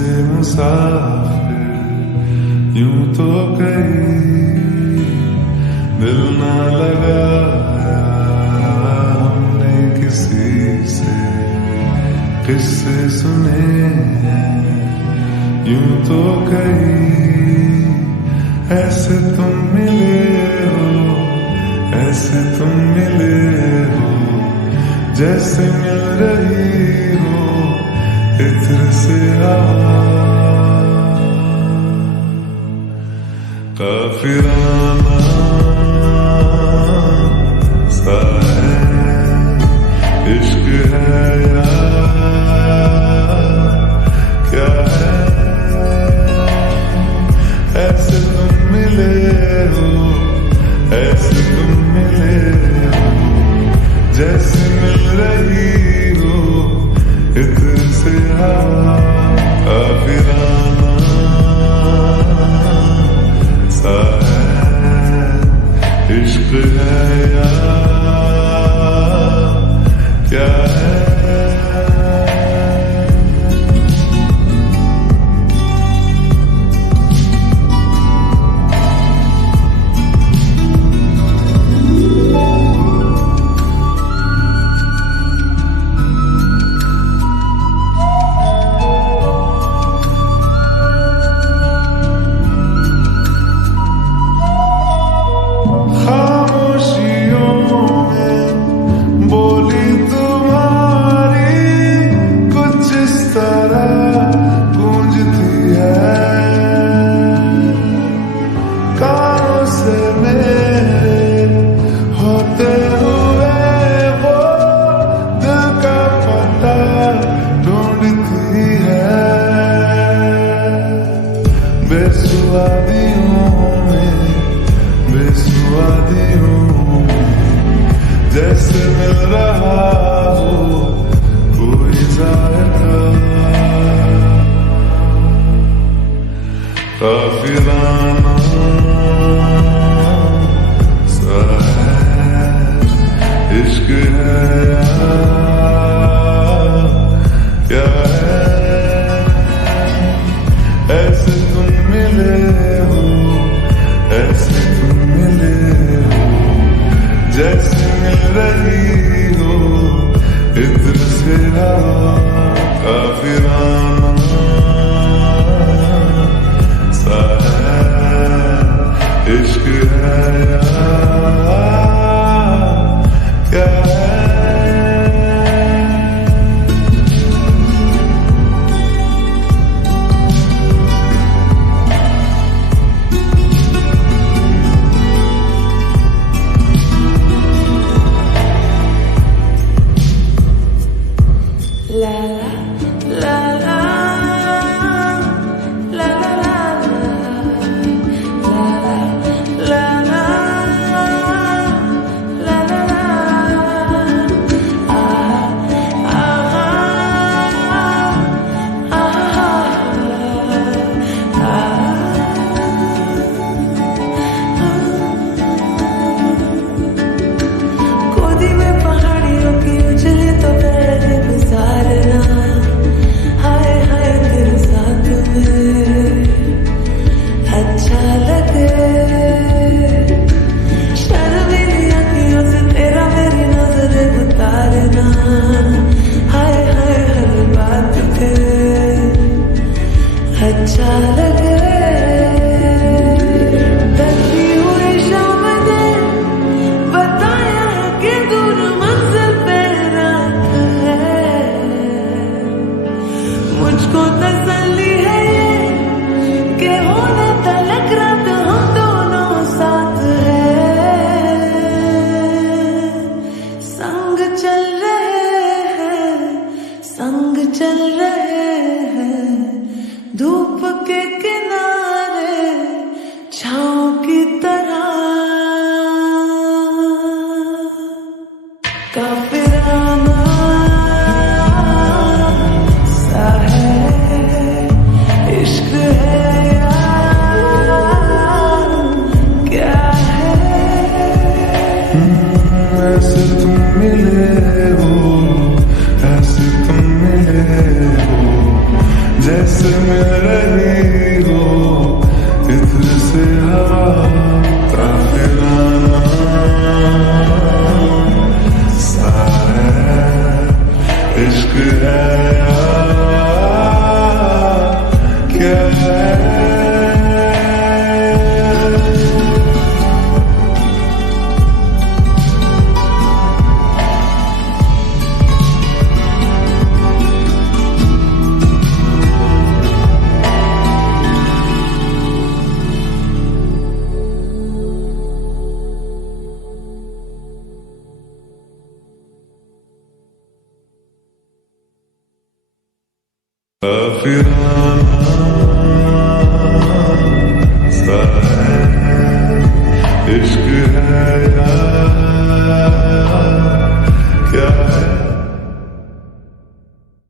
से मुसाफिर यूं तो कहीं दिल ना लगाया हमने किसी से, किससे सुने हैं यूं तो कहीं। ऐसे तुम मिले हो, ऐसे तुम मिले हो, जैसे मिल रही हो इत्र से हवा। काफिराना सा है इश्क है या क्या है। ऐसे तुम मिले हो, ऐसे तुम मिले हो, जैसे मिल रही हो इत्र से हवा। काफिराना सा है इश्क है या क्या है। बेसुवादियों में जैसे मिल रहा हो कोई जायका। काफिराना सा है इश्क है या क्या है। ऐसे तुम मिले हो, ऐसे तुम मिले हो, जैसे मिल रही हो इत्र से हवा। काफिराना सा है इश्क है या क्या है। अच्छा लगे बची हुई शाम ने बताया कि दूर मंजिल पे रात है। मुझको तसल्ली है ये कि होने तलक रात हम दोनों साथ है। संग चल रहे हैं, संग चल रहे हैं, धूप के किनारे छाँव की तरह। काफिराना सा है इश्क है या क्या है। ऐसे तुम मिले हो, ऐसे तुम मिले हो, जैसे मिल रही हो इत्र से हवा काफिराना सा है इश्क है या क्या है काफिराना